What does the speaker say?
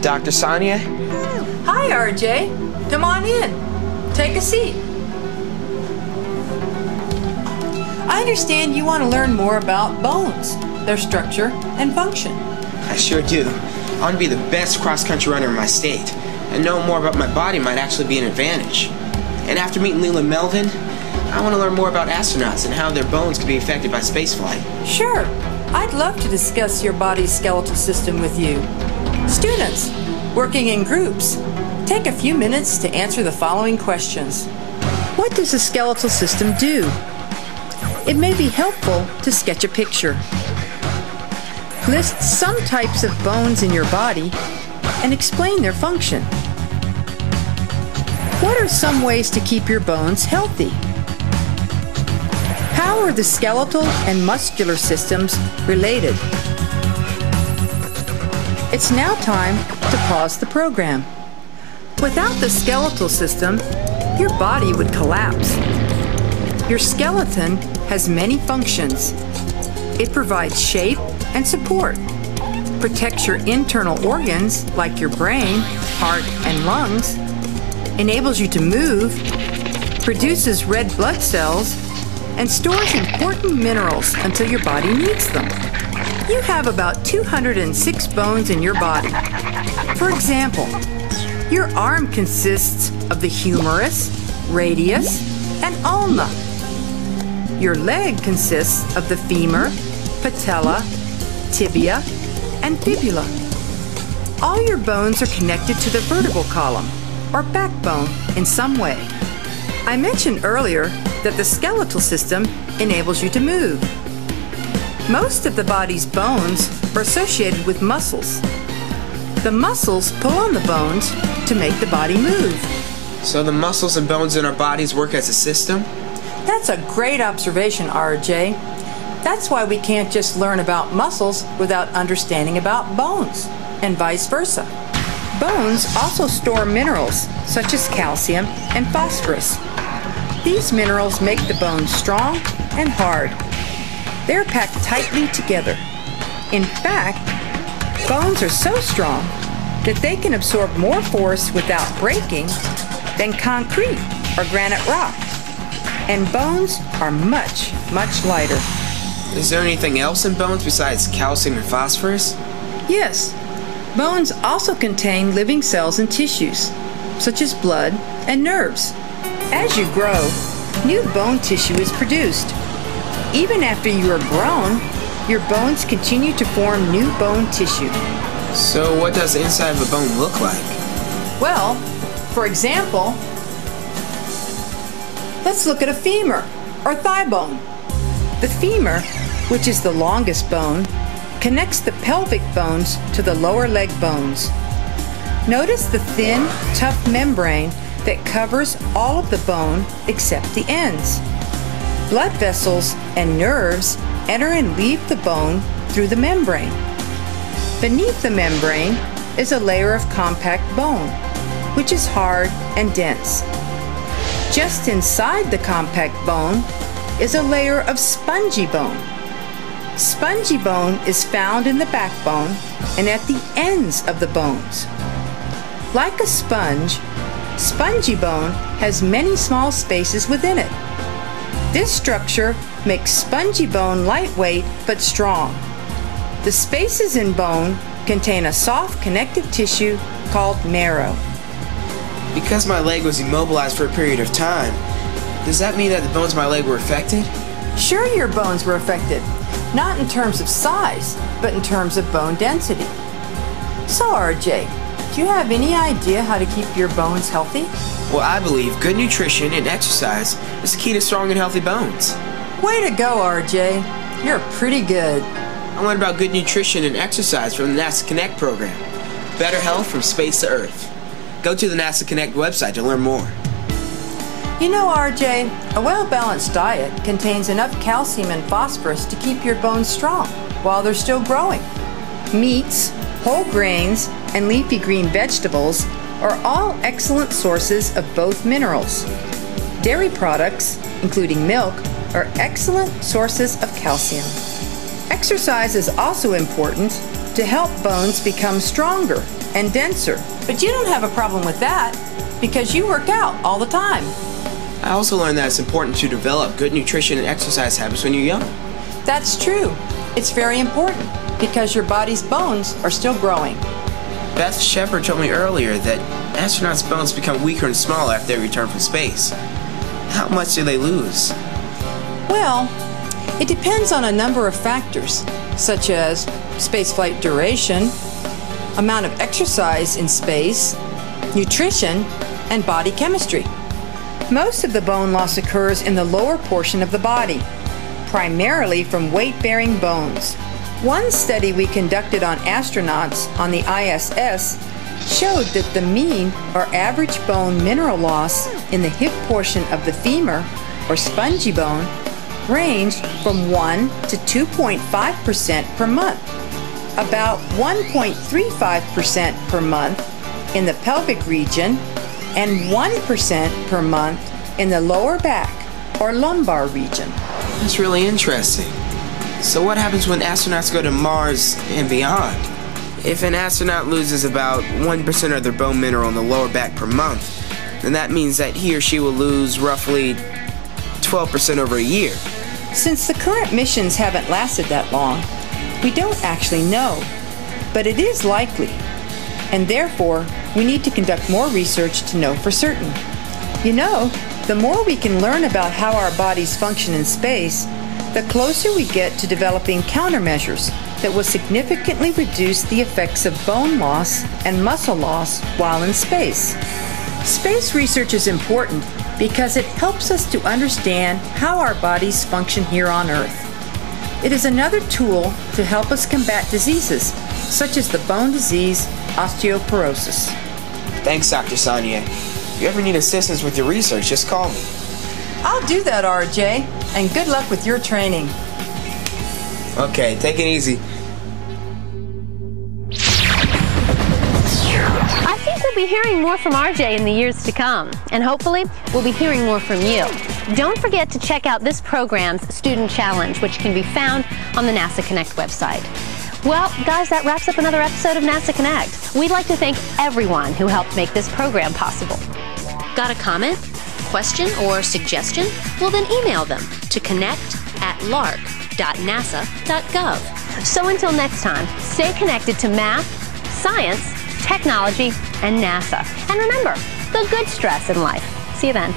Dr. Sonia? Hi, RJ. Come on in. Take a seat. I understand you want to learn more about bones, their structure and function. I sure do. I want to be the best cross-country runner in my state, and knowing more about my body might actually be an advantage. And after meeting Leland Melvin, I want to learn more about astronauts and how their bones can be affected by spaceflight. Sure. I'd love to discuss your body's skeletal system with you. Students, working in groups, take a few minutes to answer the following questions. What does a skeletal system do? It may be helpful to sketch a picture. List some types of bones in your body and explain their function. What are some ways to keep your bones healthy? How are the skeletal and muscular systems related? It's now time to pause the program. Without the skeletal system, your body would collapse. Your skeleton has many functions. It provides shape and support, protects your internal organs like your brain, heart, and lungs, enables you to move, produces red blood cells, and stores important minerals until your body needs them. You have about 206 bones in your body. For example, your arm consists of the humerus, radius, and ulna. Your leg consists of the femur, patella, tibia, and fibula. All your bones are connected to the vertebral column, or backbone, in some way. I mentioned earlier that the skeletal system enables you to move. Most of the body's bones are associated with muscles. The muscles pull on the bones to make the body move. So the muscles and bones in our bodies work as a system? That's a great observation, RJ. That's why we can't just learn about muscles without understanding about bones, and vice versa. Bones also store minerals such as calcium and phosphorus. These minerals make the bones strong and hard. They're packed tightly together. In fact, bones are so strong that they can absorb more force without breaking than concrete or granite rock. And bones are much, much lighter. Is there anything else in bones besides calcium and phosphorus? Yes. Bones also contain living cells and tissues, such as blood and nerves. As you grow, new bone tissue is produced. Even after you are grown, your bones continue to form new bone tissue. So what does the inside of a bone look like? Well, for example, let's look at a femur, or thigh bone. The femur, which is the longest bone, connects the pelvic bones to the lower leg bones. Notice the thin, tough membrane that covers all of the bone except the ends. Blood vessels and nerves enter and leave the bone through the membrane. Beneath the membrane is a layer of compact bone, which is hard and dense. Just inside the compact bone is a layer of spongy bone. Spongy bone is found in the backbone and at the ends of the bones. Like a sponge, spongy bone has many small spaces within it. This structure makes spongy bone lightweight but strong. The spaces in bone contain a soft connective tissue called marrow. Because my leg was immobilized for a period of time, does that mean that the bones of my leg were affected? Sure, your bones were affected. Not in terms of size, but in terms of bone density. So, RJ, do you have any idea how to keep your bones healthy? Well, I believe good nutrition and exercise is the key to strong and healthy bones. Way to go, RJ. You're pretty good. I learned about good nutrition and exercise from the NASA Connect program. Better health from space to Earth. Go to the NASA Connect website to learn more. You know, RJ, a well-balanced diet contains enough calcium and phosphorus to keep your bones strong while they're still growing. Meats, whole grains, and leafy green vegetables are all excellent sources of both minerals. Dairy products, including milk, are excellent sources of calcium. Exercise is also important to help bones become stronger and denser. But you don't have a problem with that because you work out all the time. I also learned that it's important to develop good nutrition and exercise habits when you're young. That's true. It's very important because your body's bones are still growing. Beth Shepard told me earlier that astronauts' bones become weaker and smaller after they return from space. How much do they lose? Well, it depends on a number of factors, such as spaceflight duration, amount of exercise in space, nutrition, and body chemistry. Most of the bone loss occurs in the lower portion of the body, primarily from weight-bearing bones. One study we conducted on astronauts on the ISS showed that the mean or average bone mineral loss in the hip portion of the femur, or spongy bone, ranged from 1 to 2.5% per month, about 1.35% per month in the pelvic region, and 1% per month in the lower back or lumbar region. That's really interesting. So what happens when astronauts go to Mars and beyond? If an astronaut loses about 1% of their bone mineral in the lower back per month, then that means that he or she will lose roughly 12% over a year. Since the current missions haven't lasted that long, we don't actually know, but it is likely, and therefore we need to conduct more research to know for certain. You know, the more we can learn about how our bodies function in space, the closer we get to developing countermeasures that will significantly reduce the effects of bone loss and muscle loss while in space. Space research is important because it helps us to understand how our bodies function here on Earth. It is another tool to help us combat diseases such as the bone disease osteoporosis. Thanks, Dr. Sonia. If you ever need assistance with your research, just call me. I'll do that, RJ, and good luck with your training. Okay, take it easy. I think we'll be hearing more from RJ in the years to come, and hopefully we'll be hearing more from you. Don't forget to check out this program's Student Challenge, which can be found on the NASA Connect website. Well, guys, that wraps up another episode of NASA Connect. We'd like to thank everyone who helped make this program possible. Got a comment, question, or suggestion? Well, then email them to connect@larc.nasa.gov. So until next time, stay connected to math, science, technology, and NASA. And remember, the good stress in life. See you then.